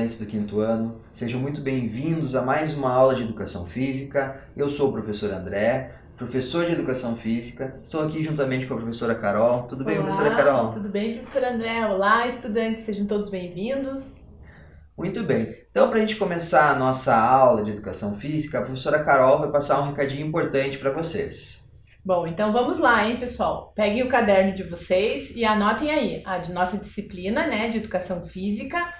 estudantes do quinto ano, sejam muito bem-vindos a mais uma aula de Educação Física. Eu sou o professor André, professor de Educação Física. Estou aqui juntamente com a professora Carol. Tudo bem, Olá, professora Carol? Tudo bem, professor André? Olá, estudantes, sejam todos bem-vindos. Muito bem. Então, para a gente começar a nossa aula de Educação Física, a professora Carol vai passar um recadinho importante para vocês. Bom, então vamos lá, hein, pessoal? Peguem o caderno de vocês e anotem aí a de nossa disciplina, né, de Educação Física,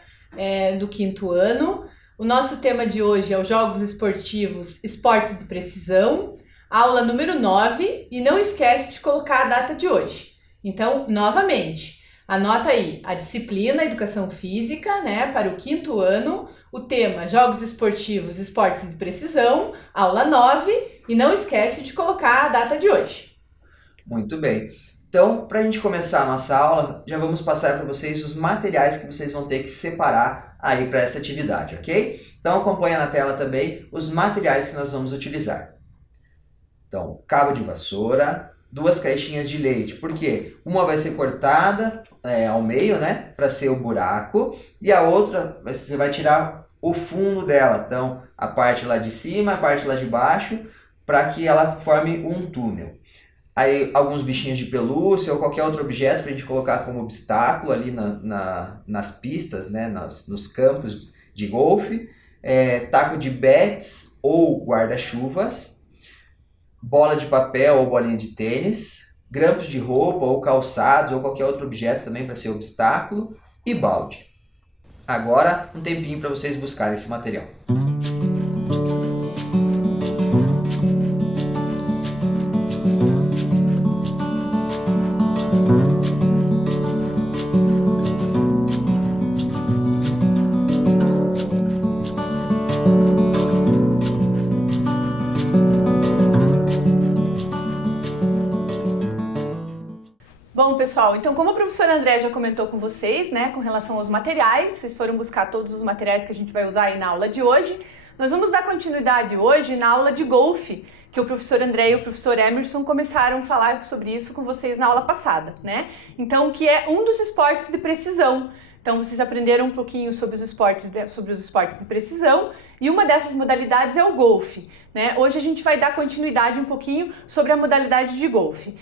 do quinto ano. O nosso tema de hoje é os Jogos Esportivos, Esportes de Precisão, aula número 9, e não esquece de colocar a data de hoje. Então, novamente, anota aí a disciplina Educação Física, né, para o quinto ano, o tema Jogos Esportivos, Esportes de Precisão, aula 9, e não esquece de colocar a data de hoje. Muito bem. Então, para a gente começar a nossa aula, já vamos passar para vocês os materiais que vocês vão ter que separar aí para essa atividade, ok? Então, acompanha na tela também os materiais que nós vamos utilizar. Então, cabo de vassoura, 2 caixinhas de leite, porque uma vai ser cortada ao meio, né, para ser o buraco, e a outra você vai tirar o fundo dela, então a parte lá de cima, a parte lá de baixo, para que ela forme um túnel. Aí alguns bichinhos de pelúcia ou qualquer outro objeto para a gente colocar como obstáculo ali nas pistas, né, nos campos de golfe, taco de bets ou guarda-chuvas, bola de papel ou bolinha de tênis, grampos de roupa ou calçados ou qualquer outro objeto também para ser obstáculo e balde. Agora um tempinho para vocês buscarem esse material. Bom, pessoal, então como a professora André já comentou com vocês, né, com relação aos materiais, vocês foram buscar todos os materiais que a gente vai usar aí na aula de hoje, nós vamos dar continuidade hoje na aula de golfe, que o professor André e o professor Emerson começaram a falar sobre isso com vocês na aula passada, né? Então, que é um dos esportes de precisão. Então, vocês aprenderam um pouquinho sobre os esportes de precisão, e uma dessas modalidades é o golfe, né? Hoje a gente vai dar continuidade um pouquinho sobre a modalidade de golfe.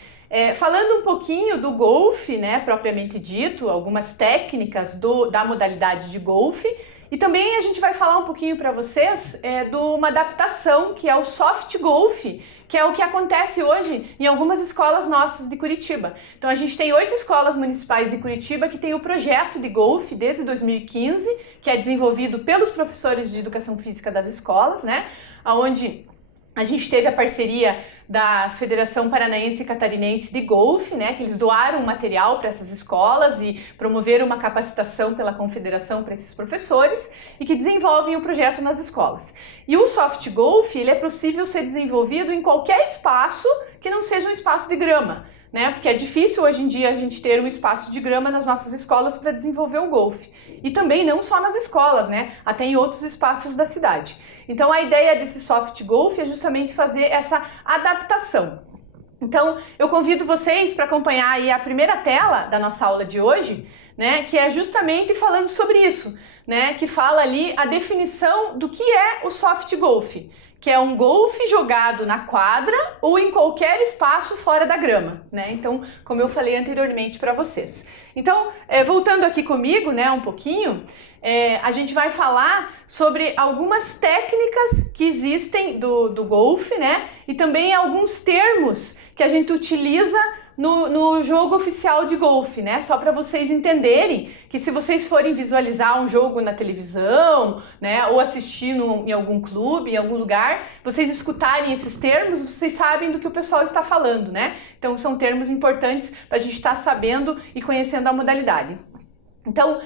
Falando um pouquinho do golfe, né, propriamente dito, algumas técnicas da modalidade de golfe, e também a gente vai falar um pouquinho para vocês de uma adaptação que é o soft golfe, que é o que acontece hoje em algumas escolas nossas de Curitiba. Então a gente tem 8 escolas municipais de Curitiba que tem o projeto de golfe desde 2015, que é desenvolvido pelos professores de Educação Física das escolas, né, onde a gente teve a parceria da Federação Paranaense e Catarinense de Golfe, né, que eles doaram material para essas escolas e promoveram uma capacitação pela confederação para esses professores e que desenvolvem o projeto nas escolas. E o soft golf, ele é possível ser desenvolvido em qualquer espaço que não seja um espaço de grama, né? Porque é difícil hoje em dia a gente ter um espaço de grama nas nossas escolas para desenvolver o golfe. E também não só nas escolas, né? Até em outros espaços da cidade. Então a ideia desse soft golf é justamente fazer essa adaptação. Então eu convido vocês para acompanhar aí a primeira tela da nossa aula de hoje, né? Que é justamente falando sobre isso, né? Que fala ali a definição do que é o soft golf, que é um golfe jogado na quadra ou em qualquer espaço fora da grama, né? Então, como eu falei anteriormente para vocês. Então, voltando aqui comigo, né, um pouquinho, a gente vai falar sobre algumas técnicas que existem do golfe, né? E também alguns termos que a gente utiliza no jogo oficial de golfe, né? Só para vocês entenderem que se vocês forem visualizar um jogo na televisão, né, ou assistir em algum clube, em algum lugar, vocês escutarem esses termos, vocês sabem do que o pessoal está falando, né? Então são termos importantes para a gente estar sabendo e conhecendo a modalidade. Então,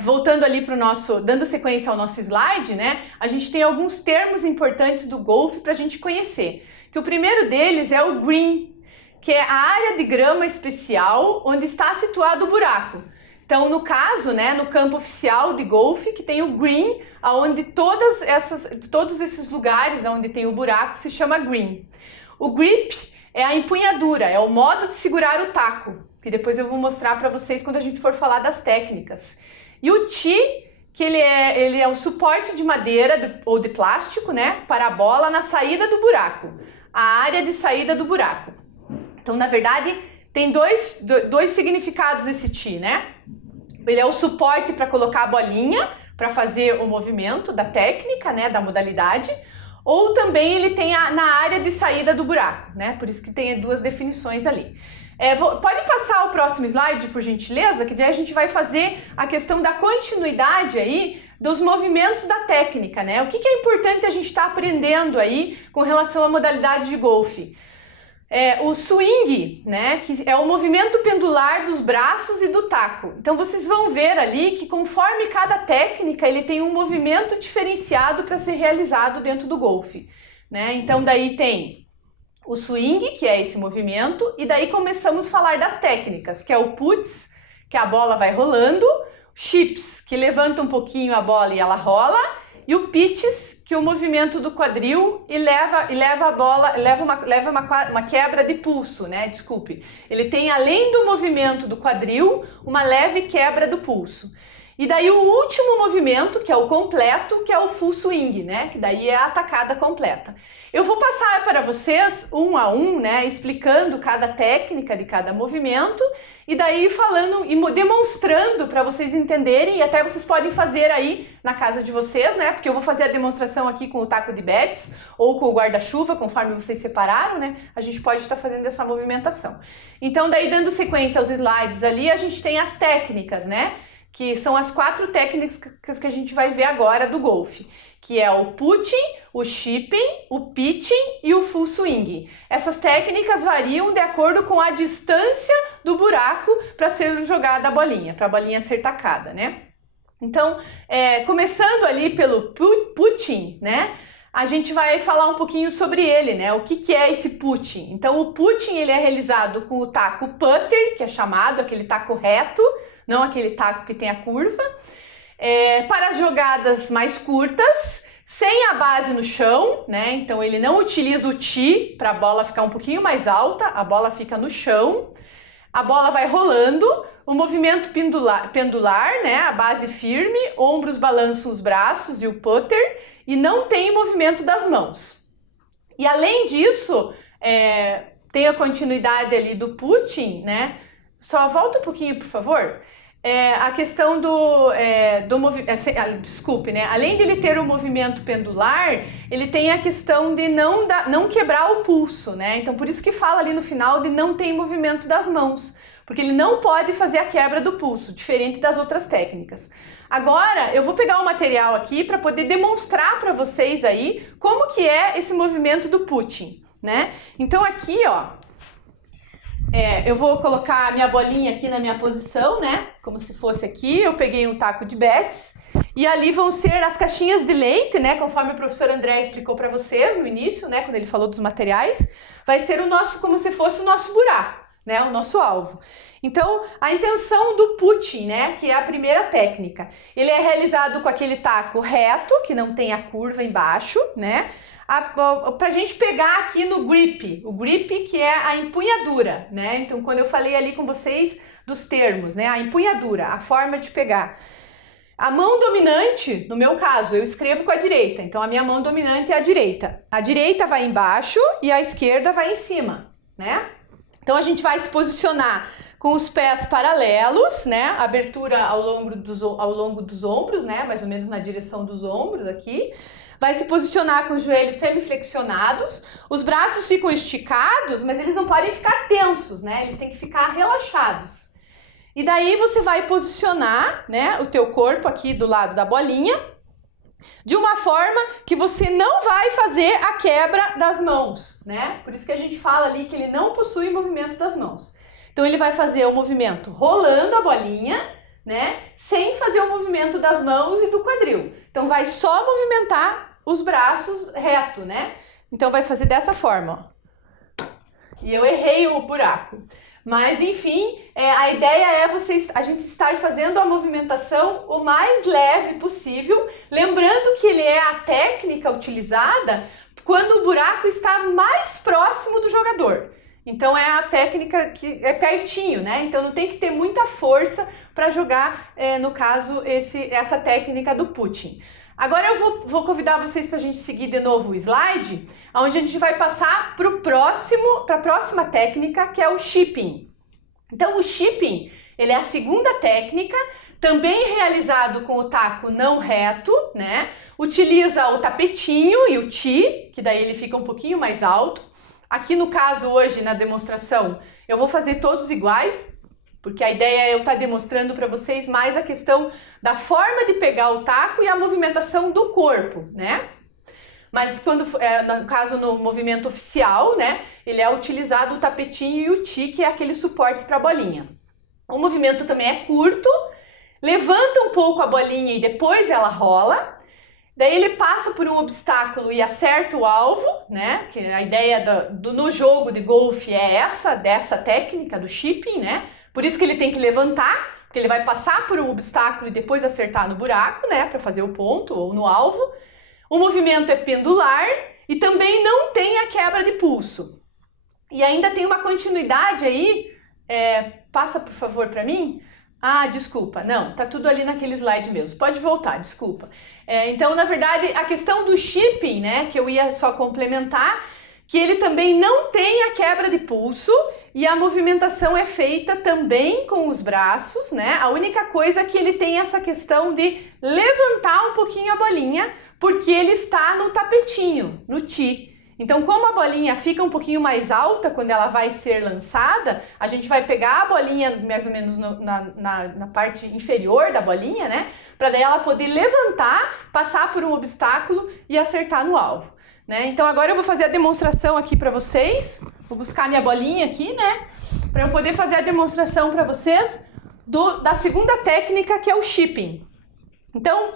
voltando ali para o nosso, dando sequência ao nosso slide, né, a gente tem alguns termos importantes do golfe para a gente conhecer. Que o primeiro deles é o green, que é a área de grama especial onde está situado o buraco. Então, no caso, né, no campo oficial de golfe, que tem o green, onde todos esses lugares onde tem o buraco se chama green. O grip é a empunhadura, é o modo de segurar o taco, que depois eu vou mostrar para vocês quando a gente for falar das técnicas. E o tee, que ele é o suporte de madeira ou de plástico, né, para a bola na saída do buraco, a área de saída do buraco. Então, na verdade, tem dois significados esse T, né? Ele é o suporte para colocar a bolinha, para fazer o movimento da técnica, né, da modalidade, ou também ele tem na área de saída do buraco, né? Por isso que tem duas definições ali. Pode passar o próximo slide, por gentileza, que daí a gente vai fazer a questão da continuidade aí dos movimentos da técnica, né? O que é importante a gente estar aprendendo aí com relação à modalidade de golfe? O swing, né, que é o movimento pendular dos braços e do taco. Então vocês vão ver ali que conforme cada técnica ele tem um movimento diferenciado para ser realizado dentro do golfe, né? Então daí tem o swing, que é esse movimento, e daí começamos a falar das técnicas, que é o putts, que a bola vai rolando, chips, que levanta um pouquinho a bola e ela rola, e o pitches, que é o movimento do quadril e leva a bola, leva uma quebra de pulso, né? Desculpe. Ele tem, além do movimento do quadril, uma leve quebra do pulso. E daí o último movimento, que é o completo, que é o full swing, né? Que daí é a atacada completa. Eu vou passar para vocês um a um, né? Explicando cada técnica de cada movimento e daí falando e demonstrando para vocês entenderem, e até vocês podem fazer aí na casa de vocês, né? Porque eu vou fazer a demonstração aqui com o taco de bets ou com o guarda-chuva, conforme vocês separaram, né? A gente pode estar fazendo essa movimentação. Então daí, dando sequência aos slides ali, a gente tem as técnicas, né? Que são as 4 técnicas que a gente vai ver agora do golfe, que é o putting, o chipping, o pitching e o full swing. Essas técnicas variam de acordo com a distância do buraco para ser jogada a bolinha, para a bolinha ser tacada, né? Então, começando ali pelo putting, né? A gente vai falar um pouquinho sobre ele, né? O que é esse putting? Então, o putting ele é realizado com o taco putter, que é chamado aquele taco reto, não aquele taco que tem a curva, para as jogadas mais curtas, sem a base no chão, né? Então ele não utiliza o tee para a bola ficar um pouquinho mais alta, a bola fica no chão, a bola vai rolando, o movimento pendular, né? A base firme, ombros balançam os braços e o putter, e não tem movimento das mãos. E além disso, tem a continuidade ali do putting, né? Só volta um pouquinho, por favor. A questão do movimento, desculpe, né? Além dele ter o movimento pendular, ele tem a questão de não quebrar o pulso, né? Então, por isso que fala ali no final de não ter movimento das mãos, porque ele não pode fazer a quebra do pulso, diferente das outras técnicas. Agora, eu vou pegar o material aqui para poder demonstrar para vocês aí como que é esse movimento do putting, né? Então, aqui, ó, eu vou colocar a minha bolinha aqui na minha posição, né? Como se fosse aqui. Eu peguei um taco de bets e ali vão ser as caixinhas de leite, né? Conforme o professor André explicou para vocês no início, né? Quando ele falou dos materiais, vai ser o nosso, como se fosse o nosso buraco, né? O nosso alvo. Então, a intenção do putting, né? Que é a primeira técnica. Ele é realizado com aquele taco reto, que não tem a curva embaixo, né? Pra gente pegar aqui no grip, o grip que é a empunhadura, né? Então, quando eu falei ali com vocês dos termos, né? A empunhadura, a forma de pegar. A mão dominante, no meu caso, eu escrevo com a direita, então a minha mão dominante é a direita. A direita vai embaixo e a esquerda vai em cima, né? Então, a gente vai se posicionar com os pés paralelos, né? Abertura ao longo dos ombros, né? Mais ou menos na direção dos ombros aqui. Vai se posicionar com os joelhos semiflexionados, os braços ficam esticados, mas eles não podem ficar tensos, né? Eles têm que ficar relaxados. E daí você vai posicionar, né, o teu corpo aqui do lado da bolinha, de uma forma que você não vai fazer a quebra das mãos, né? Por isso que a gente fala ali que ele não possui movimento das mãos. Então ele vai fazer o movimento rolando a bolinha, né, sem fazer o movimento das mãos e do quadril. Então vai só movimentar os braços reto, né? Então vai fazer dessa forma, ó. E eu errei o buraco. Mas enfim, a ideia é a gente estar fazendo a movimentação o mais leve possível, lembrando que ele é a técnica utilizada quando o buraco está mais próximo do jogador. Então é a técnica que é pertinho, né? Então não tem que ter muita força para jogar, no caso, essa técnica do putting. Agora eu vou convidar vocês para a gente seguir de novo o slide, onde a gente vai passar para a próxima técnica, que é o chipping. Então o chipping, ele é a segunda técnica, também realizado com o taco não reto, né? Utiliza o tapetinho e o tee, que daí ele fica um pouquinho mais alto. Aqui no caso hoje, na demonstração, eu vou fazer todos iguais, porque a ideia é eu estar demonstrando para vocês mais a questão da forma de pegar o taco e a movimentação do corpo, né? Mas quando, no caso no movimento oficial, né, ele é utilizado o tapetinho e o tee, que é aquele suporte para a bolinha. O movimento também é curto, levanta um pouco a bolinha e depois ela rola. Daí ele passa por um obstáculo e acerta o alvo, né? Que a ideia no jogo de golfe é dessa técnica do chipping, né? Por isso que ele tem que levantar, porque ele vai passar por um obstáculo e depois acertar no buraco, né? Para fazer o ponto ou no alvo. O movimento é pendular e também não tem a quebra de pulso. E ainda tem uma continuidade aí, passa por favor para mim. Ah, desculpa, não, tá tudo ali naquele slide mesmo, pode voltar, desculpa. Então, na verdade, a questão do chipping, né, que eu ia só complementar, que ele também não tem a quebra de pulso e a movimentação é feita também com os braços, né? A única coisa é que ele tem essa questão de levantar um pouquinho a bolinha, porque ele está no tapetinho, no tee. Então, como a bolinha fica um pouquinho mais alta quando ela vai ser lançada, a gente vai pegar a bolinha mais ou menos na parte inferior da bolinha, né? Para daí ela poder levantar, passar por um obstáculo e acertar no alvo, né? Então, agora eu vou fazer a demonstração aqui para vocês. Vou buscar minha bolinha aqui, né? Para eu poder fazer a demonstração para vocês da segunda técnica, que é o chipping. Então,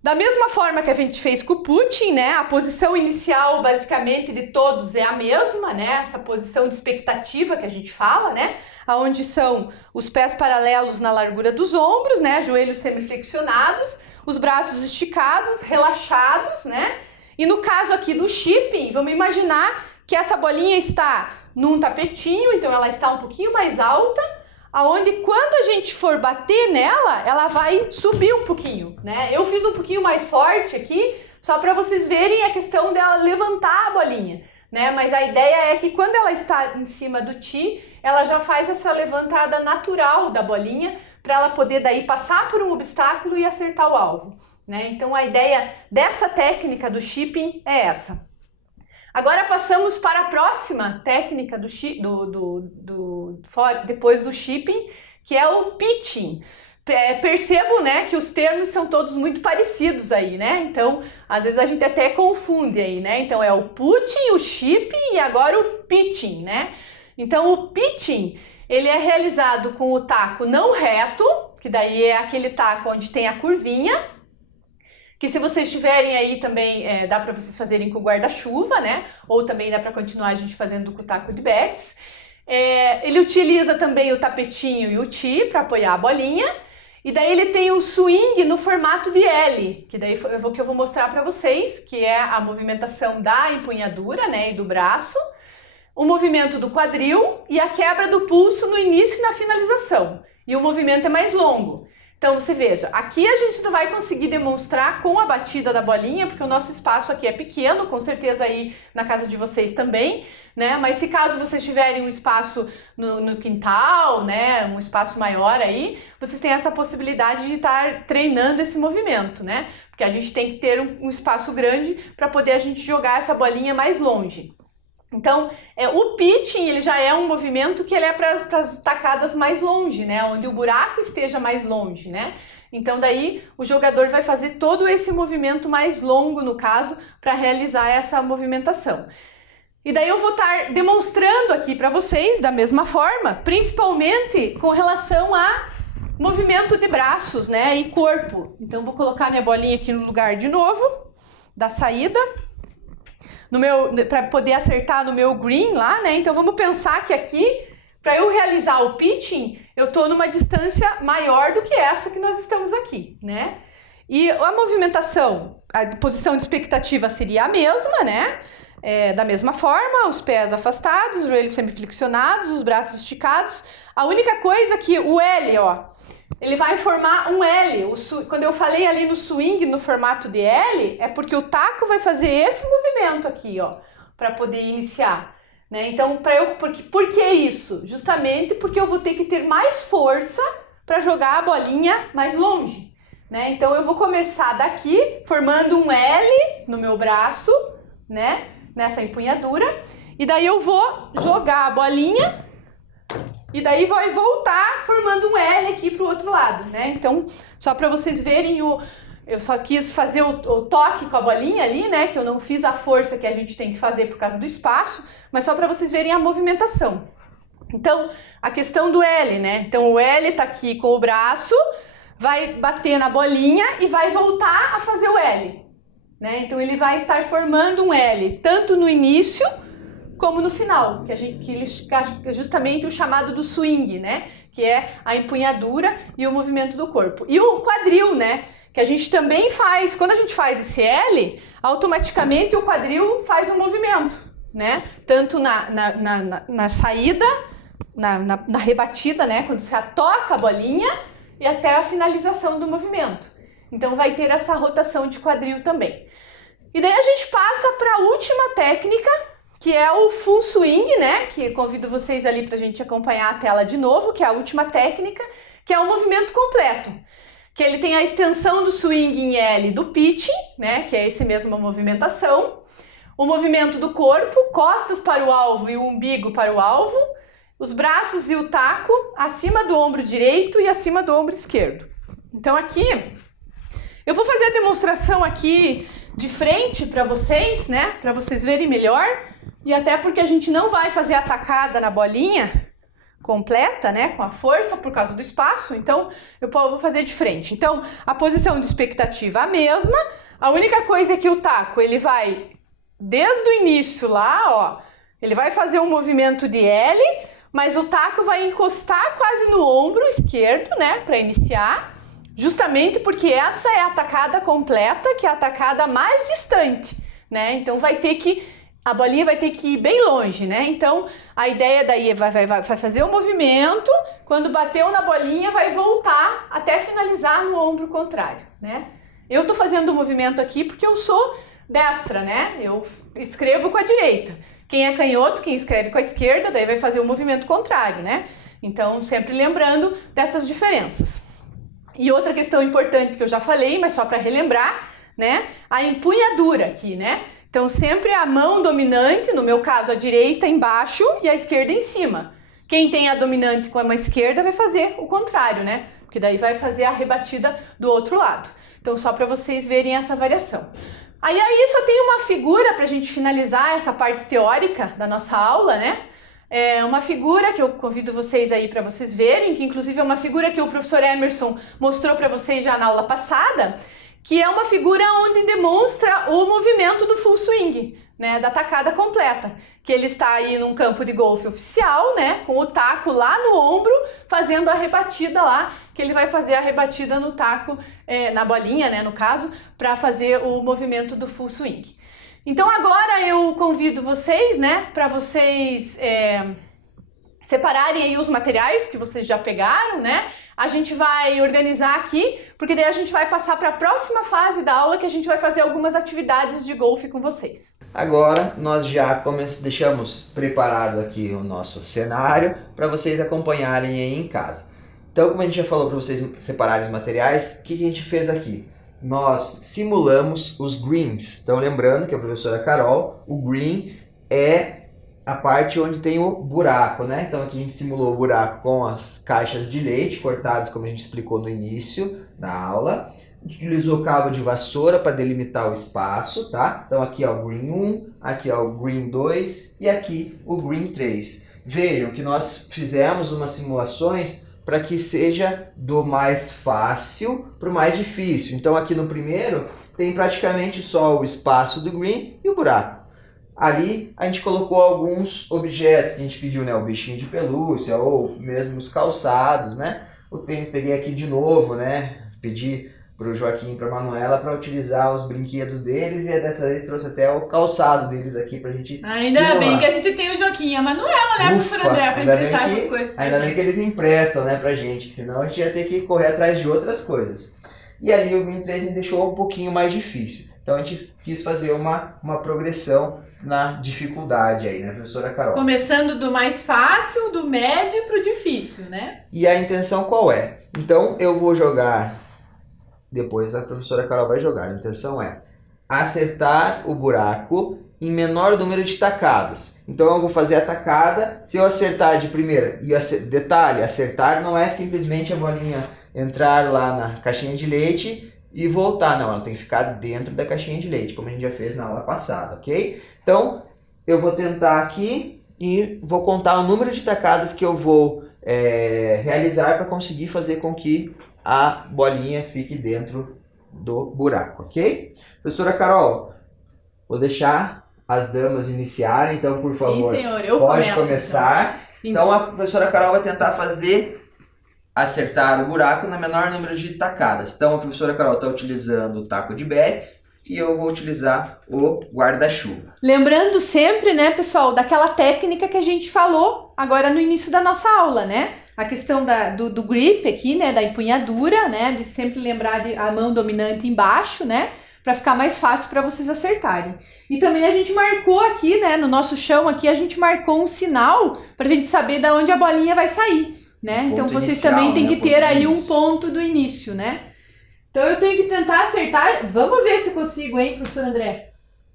da mesma forma que a gente fez com o putting, né? A posição inicial, basicamente, de todos é a mesma, né? Essa posição de expectativa que a gente fala, né? Onde são os pés paralelos na largura dos ombros, né? Joelhos semiflexionados, os braços esticados, relaxados, né? E no caso aqui do chipping, vamos imaginar que essa bolinha está num tapetinho, então ela está um pouquinho mais alta, aonde quando a gente for bater nela, ela vai subir um pouquinho, né? Eu fiz um pouquinho mais forte aqui, só para vocês verem a questão dela levantar a bolinha, né? Mas a ideia é que quando ela está em cima do tee, ela já faz essa levantada natural da bolinha, para ela poder daí passar por um obstáculo e acertar o alvo, né? Então a ideia dessa técnica do chipping é essa. Agora passamos para a próxima técnica depois do chipping, que é o pitching. Percebo, né, que os termos são todos muito parecidos aí, né? Então, às vezes a gente até confunde aí, né? Então é o putting, o chipping e agora o pitching, né? Então o pitching, ele é realizado com o taco não reto, que daí é aquele taco onde tem a curvinha, que se vocês tiverem aí também, dá para vocês fazerem com o guarda-chuva, né? Ou também dá para continuar a gente fazendo com o taco de bets. Ele utiliza também o tapetinho e o tee para apoiar a bolinha. E daí ele tem um swing no formato de L, que daí que eu vou mostrar para vocês, que é a movimentação da empunhadura, né? E do braço. O movimento do quadril e a quebra do pulso no início e na finalização. E o movimento é mais longo. Então, você veja, aqui a gente não vai conseguir demonstrar com a batida da bolinha, porque o nosso espaço aqui é pequeno, com certeza aí na casa de vocês também, né? Mas se caso vocês tiverem um espaço no quintal, né, um espaço maior aí, vocês têm essa possibilidade de estar treinando esse movimento, né? Porque a gente tem que ter um espaço grande para poder a gente jogar essa bolinha mais longe. Então, o pitching, ele já é um movimento que ele é para as tacadas mais longe, né? Onde o buraco esteja mais longe, né? Então, daí, o jogador vai fazer todo esse movimento mais longo, no caso, para realizar essa movimentação. E daí eu vou estar demonstrando aqui para vocês, da mesma forma, principalmente com relação a movimento de braços, né? E corpo. Então, vou colocar minha bolinha aqui no lugar de novo, da saída, para poder acertar no meu green lá, né? Então vamos pensar que aqui, para eu realizar o pitching, eu tô numa distância maior do que essa que nós estamos aqui, né? E a movimentação, a posição de expectativa seria a mesma, né? da mesma forma, os pés afastados, os joelhos semiflexionados, os braços esticados. A única coisa que o L, ó, ele vai formar um L. Quando eu falei ali no swing, no formato de L, é porque o taco vai fazer esse movimento aqui, ó, para poder iniciar, né? Então, por que isso? Justamente porque eu vou ter que ter mais força para jogar a bolinha mais longe, né? Então, eu vou começar daqui, formando um L no meu braço, né? Nessa empunhadura, e daí eu vou jogar a bolinha e daí vai voltar formando um L aqui pro outro lado, né? Então, só para vocês verem, eu só quis fazer o toque com a bolinha ali, né? Que eu não fiz a força que a gente tem que fazer por causa do espaço, mas só para vocês verem a movimentação. Então, a questão do L, né? Então, o L tá aqui com o braço, vai bater na bolinha e vai voltar a fazer o L, né? Então, ele vai estar formando um L, tanto no início como no final, que é justamente o chamado do swing, né? Que é a empunhadura e o movimento do corpo. E o quadril, né? Que a gente também faz, quando a gente faz esse L, automaticamente o quadril faz um movimento, né? Tanto na saída, na rebatida, né? Quando você toca a bolinha e até a finalização do movimento. Então vai ter essa rotação de quadril também. E daí a gente passa para a última técnica, que é o full swing, né? Que convido vocês ali pra gente acompanhar a tela de novo, que é a última técnica, que é o movimento completo. Que ele tem a extensão do swing em L do pitch, né? Que é essa mesma movimentação. O movimento do corpo, costas para o alvo e o umbigo para o alvo. Os braços e o taco acima do ombro direito e acima do ombro esquerdo. Então aqui, eu vou fazer a demonstração aqui de frente para vocês, né? Para vocês verem melhor. E até porque a gente não vai fazer a tacada na bolinha completa, né, com a força por causa do espaço, então eu vou fazer de frente. Então, a posição de expectativa é a mesma, a única coisa é que o taco, ele vai desde o início lá, ó, ele vai fazer um movimento de L, mas o taco vai encostar quase no ombro esquerdo, né, para iniciar, justamente porque essa é a tacada completa, que é a tacada mais distante, né, então a bolinha vai ter que ir bem longe, né? Então, a ideia daí vai fazer o movimento, quando bateu na bolinha, vai voltar até finalizar no ombro contrário, né? Eu tô fazendo o movimento aqui porque eu sou destra, né? Eu escrevo com a direita. Quem é canhoto, quem escreve com a esquerda, daí vai fazer o movimento contrário, né? Então, sempre lembrando dessas diferenças. E outra questão importante que eu já falei, mas só para relembrar, né? A empunhadura aqui, né? Então, sempre a mão dominante, no meu caso a direita embaixo e a esquerda em cima. Quem tem a dominante com a mão esquerda vai fazer o contrário, né? Porque daí vai fazer a rebatida do outro lado. Então, só para vocês verem essa variação. Aí só tem uma figura para a gente finalizar essa parte teórica da nossa aula, né? É uma figura que eu convido vocês aí para vocês verem, que inclusive é uma figura que o professor Emerson mostrou para vocês já na aula passada, que é uma figura onde demonstra o movimento do full swing, né, da tacada completa, que ele está aí num campo de golfe oficial, né, com o taco lá no ombro, fazendo a rebatida lá, que ele vai fazer a rebatida no taco, na bolinha, né, no caso, para fazer o movimento do full swing. Então agora eu convido vocês, né, para vocês separarem aí os materiais que vocês já pegaram, né? A gente vai organizar aqui, porque daí a gente vai passar para a próxima fase da aula, que a gente vai fazer algumas atividades de golfe com vocês. Agora nós já deixamos preparado aqui o nosso cenário para vocês acompanharem aí em casa. Então, como a gente já falou para vocês separarem os materiais, o que a gente fez aqui? Nós simulamos os greens. Então, lembrando que a professora Carol, o green é a parte onde tem o buraco, né? Então aqui a gente simulou o buraco com as caixas de leite cortadas, como a gente explicou no início da aula. A gente utilizou cabo de vassoura para delimitar o espaço, tá? Então aqui é o green 1, aqui é o green 2 e aqui o green 3. Vejam que nós fizemos umas simulações para que seja do mais fácil para o mais difícil. Então aqui no primeiro tem praticamente só o espaço do green e o buraco. Ali a gente colocou alguns objetos que a gente pediu, né? O bichinho de pelúcia ou mesmo os calçados, né? O tênis peguei aqui de novo, né? Pedi pro Joaquim e pra Manuela para utilizar os brinquedos deles, e dessa vez trouxe até o calçado deles aqui pra gente Ainda simular. bem que a gente tem o Joaquim e a Manuela, né, professor André, pra emprestar essas coisas pra Ainda gente. bem que eles emprestam, né, pra gente, que senão a gente ia ter que correr atrás de outras coisas. E ali o Green 3 deixou um pouquinho mais difícil. Então a gente quis fazer uma progressão na dificuldade aí, né, professora Carol? Começando do mais fácil, do médio pro difícil, né? E a intenção qual é? Então eu vou jogar, depois a professora Carol vai jogar. A intenção é acertar o buraco em menor número de tacadas. Então eu vou fazer a tacada, se eu acertar de primeira, e detalhe, acertar não é simplesmente a bolinha entrar lá na caixinha de leite e voltar, não, ela tem que ficar dentro da caixinha de leite, como a gente já fez na aula passada, ok? Então eu vou tentar aqui e vou contar o número de tacadas que eu vou realizar para conseguir fazer com que a bolinha fique dentro do buraco, ok? Professora Carol, vou deixar as damas iniciarem, então, por favor, Sim, senhor, eu pode começo, começar. Então, a professora Carol vai tentar acertar o buraco na menor número de tacadas. Então, a professora Carol está utilizando o taco de bets e eu vou utilizar o guarda-chuva. Lembrando sempre, né, pessoal, daquela técnica que a gente falou agora no início da nossa aula, né? A questão do grip aqui, né, da empunhadura, né, de sempre lembrar de a mão dominante embaixo, né, para ficar mais fácil para vocês acertarem. E também a gente marcou aqui, né, no nosso chão aqui, a gente marcou um sinal para a gente saber de onde a bolinha vai sair, né? Então vocês inicial, também têm né? que ter aí um Início. ponto do início, né? Então eu tenho que tentar acertar. Vamos ver se consigo, hein, professor André?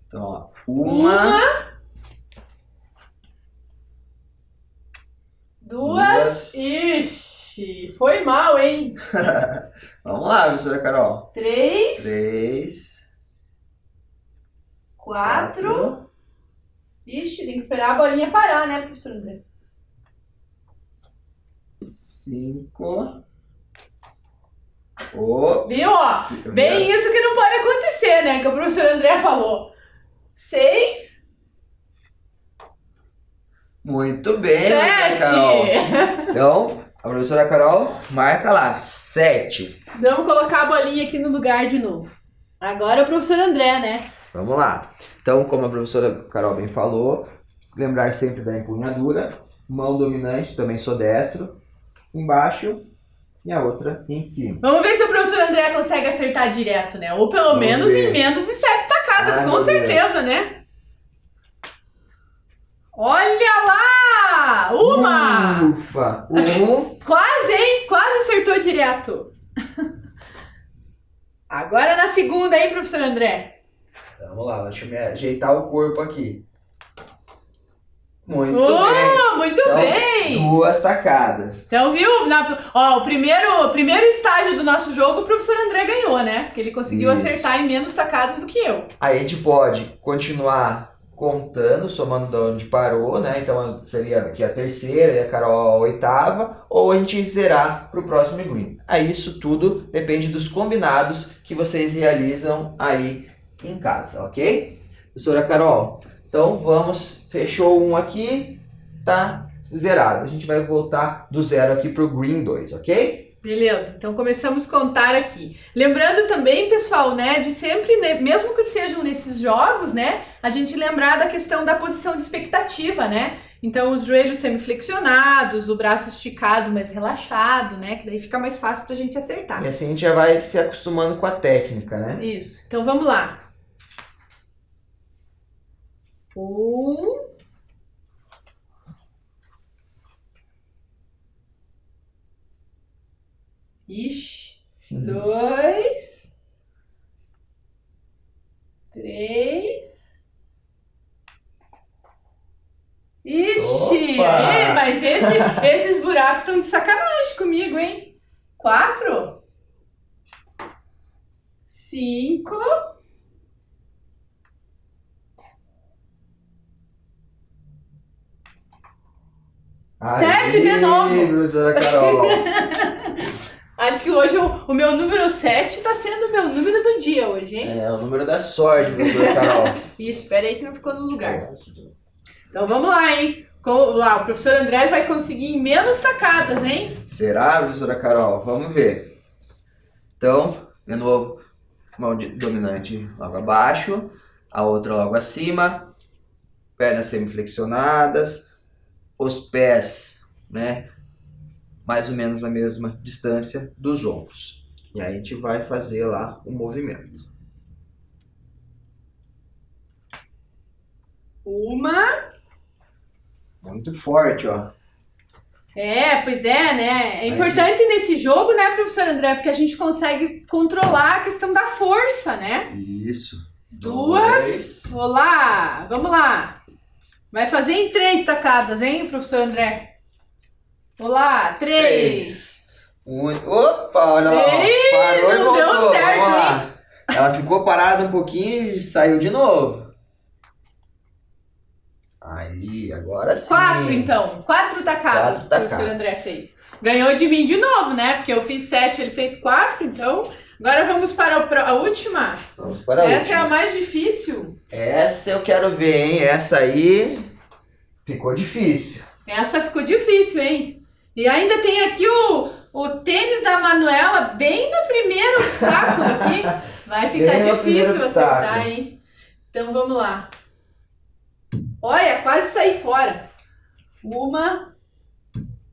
Então, ó, uma, duas. Ixi, foi mal, hein? Vamos lá, professora Carol. 3, 3, 4. Ixi, tem que esperar a bolinha parar, né, professor André? 5. Viu, ó? Bem isso que não pode acontecer, né? Que o professor André falou. 6. Muito bem, professora Carol. 7. Então, a professora Carol marca lá, 7. Vamos colocar a bolinha aqui no lugar de novo. Agora é o professor André, né? Vamos lá. Então, como a professora Carol bem falou, lembrar sempre da empunhadura, mão dominante, também sou destro, embaixo e a outra em cima. Vamos ver se o professor André consegue acertar direto, né? Ou pelo menos em menos de 7 tacadas, Ai, com meu certeza, Deus. né? Olha lá! Uma! Ufa! Quase, hein? Quase acertou direto. Agora na segunda, hein, professor André? Vamos lá, deixa eu me ajeitar o corpo aqui. Muito bem. Muito Então, bem! 2 tacadas. Então, viu? Ó, o primeiro estágio do nosso jogo, o professor André ganhou, né? Porque ele conseguiu Isso. acertar em menos tacadas do que eu. Aí a gente pode continuar contando, somando de onde parou, né? Então seria aqui a terceira e a Carol a 8ª, ou a gente zerar para o próximo green. Aí isso tudo depende dos combinados que vocês realizam aí em casa, ok? Professora Carol, então vamos, fechou um aqui, tá zerado. A gente vai voltar do 0 aqui pro green 2, ok? Beleza, então começamos a contar aqui. Lembrando também, pessoal, né, de sempre, né, mesmo que sejam nesses jogos, né, a gente lembrar da questão da posição de expectativa, né? Então, os joelhos semiflexionados, o braço esticado, mas relaxado, né? Que daí fica mais fácil pra gente acertar. E assim a gente já vai se acostumando com a técnica, né? Isso. Então, vamos lá. 1. Ixi. 2. 3. Ixi, Opa! mas esses buracos estão de sacanagem comigo, hein? 4. 5. 7 de novo. Professora Carol. Acho que hoje o meu número 7 tá sendo o meu número do dia hoje, hein? É o número da sorte, professora Carol. Ixi, espera aí que não ficou no lugar. Então vamos lá, hein? Lá, o professor André vai conseguir em menos tacadas, hein? Será, professora Carol? Vamos ver. Então, De novo, mão dominante logo abaixo, a outra logo acima, pernas semiflexionadas, os pés, né, mais ou menos na mesma distância dos ombros. E aí a gente vai fazer lá o movimento. Uma. Muito forte, ó. Pois é, né? É importante nesse jogo, né, professor André? Porque a gente consegue controlar a questão da força, né? Isso. 2. Olá, vamos lá. Vai fazer em 3 tacadas, hein, professor André? Olá, 3. Opa, olha lá. Parou e voltou. Deu certo, vamos lá. hein? Ela ficou parada um pouquinho e saiu de novo. Aí, agora sim. 4, então. 4 tacadas, o professor André fez. Ganhou de mim de novo, né? Porque eu fiz 7, ele fez 4, então... Agora vamos para a última. Vamos para a última. Essa é a mais difícil. Essa eu quero ver, hein? Essa aí ficou difícil. Essa ficou difícil, hein? E ainda tem aqui o tênis da Manuela bem no primeiro obstáculo aqui. Vai ficar difícil acertar, hein? Então vamos lá. Olha, quase saí fora. 1,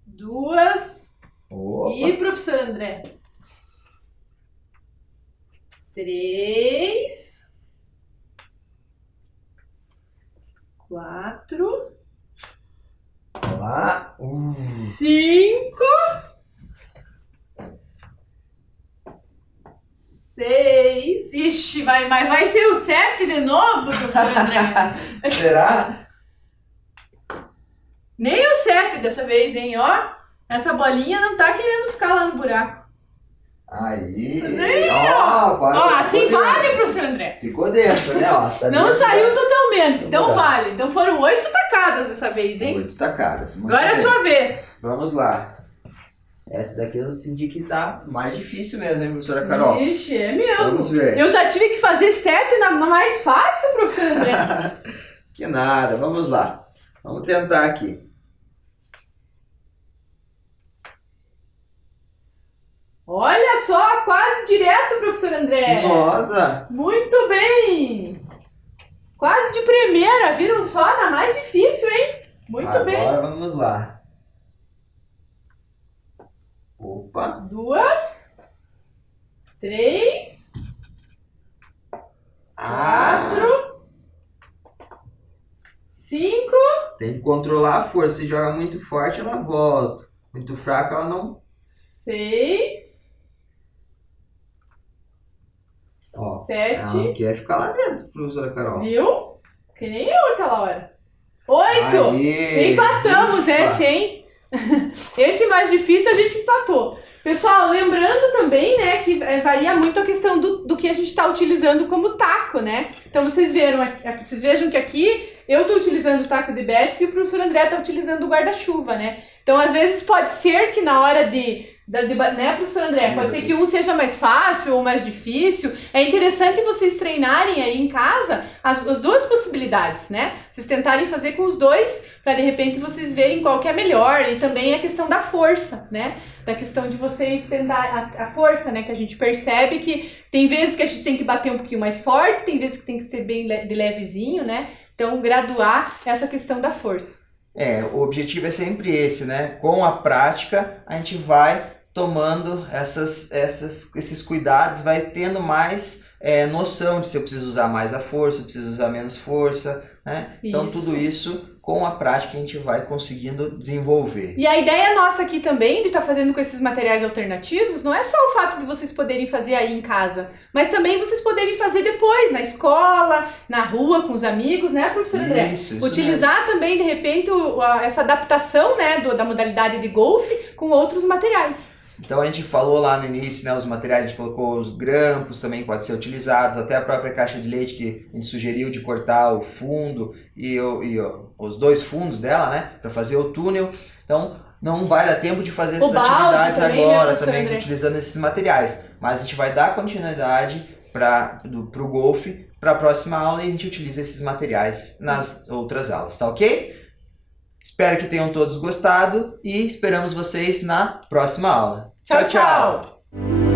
2. Opa. E professor André? 3. 4. Lá. 5. 6. Ixi, mas vai ser o 7 de novo, professor André? Será? Nem o 7 dessa vez, hein? Ó, essa bolinha não tá querendo ficar lá no buraco. Aí. Ó, assim vale, professor André. Ficou dentro, né? Ó, tá não dentro, saiu totalmente, então buraco. vale. Então foram 8 tacadas dessa vez, hein? 8 tacadas. Agora é a sua vez. Vamos lá. Essa daqui eu senti que tá mais difícil mesmo, hein, professora Carol? Ixi, é mesmo. Vamos ver. Eu já tive que fazer 7 na mais fácil, professor André. Que nada, vamos lá. Vamos tentar aqui. Olha só, quase direto, professor André. Nossa! Muito bem. Quase de primeira, viram só? Na mais difícil, hein? Muito bem. Agora vamos lá. Opa! 2, 3, 4, 5. Tem que controlar a força. Se joga muito forte, ela volta. Muito fraco, ela não. 6. Ó, 7. ela não quer ficar lá dentro, professora Carol. Viu? Que nem eu aquela hora. 8. Aê, Empatamos ufa. esse, hein? Esse mais difícil a gente empatou. Pessoal, lembrando também, né, que varia muito a questão do que a gente está utilizando como taco, né? Então vocês vejam que aqui eu estou utilizando o taco de Betts e o professor André está utilizando o guarda-chuva, né? Então às vezes pode ser que na hora né, professor André? Pode ser que um seja mais fácil ou mais difícil. É interessante vocês treinarem aí em casa as duas possibilidades, né? Vocês tentarem fazer com os dois, para de repente vocês verem qual que é melhor. E também a questão da força, né? Da questão de vocês tentar a força, né? Que a gente percebe que tem vezes que a gente tem que bater um pouquinho mais forte, tem vezes que tem que ser bem de levezinho, né? Então, graduar essa questão da força. O objetivo é sempre esse, né? Com a prática, a gente vai tomando esses cuidados, vai tendo mais noção de se eu preciso usar mais a força, se eu preciso usar menos força, né? Então tudo isso com a prática a gente vai conseguindo desenvolver. E a ideia nossa aqui também de estar fazendo com esses materiais alternativos não é só o fato de vocês poderem fazer aí em casa, mas também vocês poderem fazer depois, na escola, na rua, com os amigos, né, professor André? Isso utilizar mesmo. Também, de repente, essa adaptação, né, da modalidade de golfe com outros materiais. Então a gente falou lá no início, né, os materiais, a gente colocou os grampos também podem ser utilizados, até a própria caixa de leite que a gente sugeriu de cortar o fundo e os dois fundos dela, né, para fazer o túnel. Então não vai dar tempo de fazer essas atividades também, agora, né, também utilizando esses materiais, mas a gente vai dar continuidade para o golfe para a próxima aula e a gente utiliza esses materiais nas outras aulas, tá ok? Espero que tenham todos gostado e esperamos vocês na próxima aula. Tchau, tchau!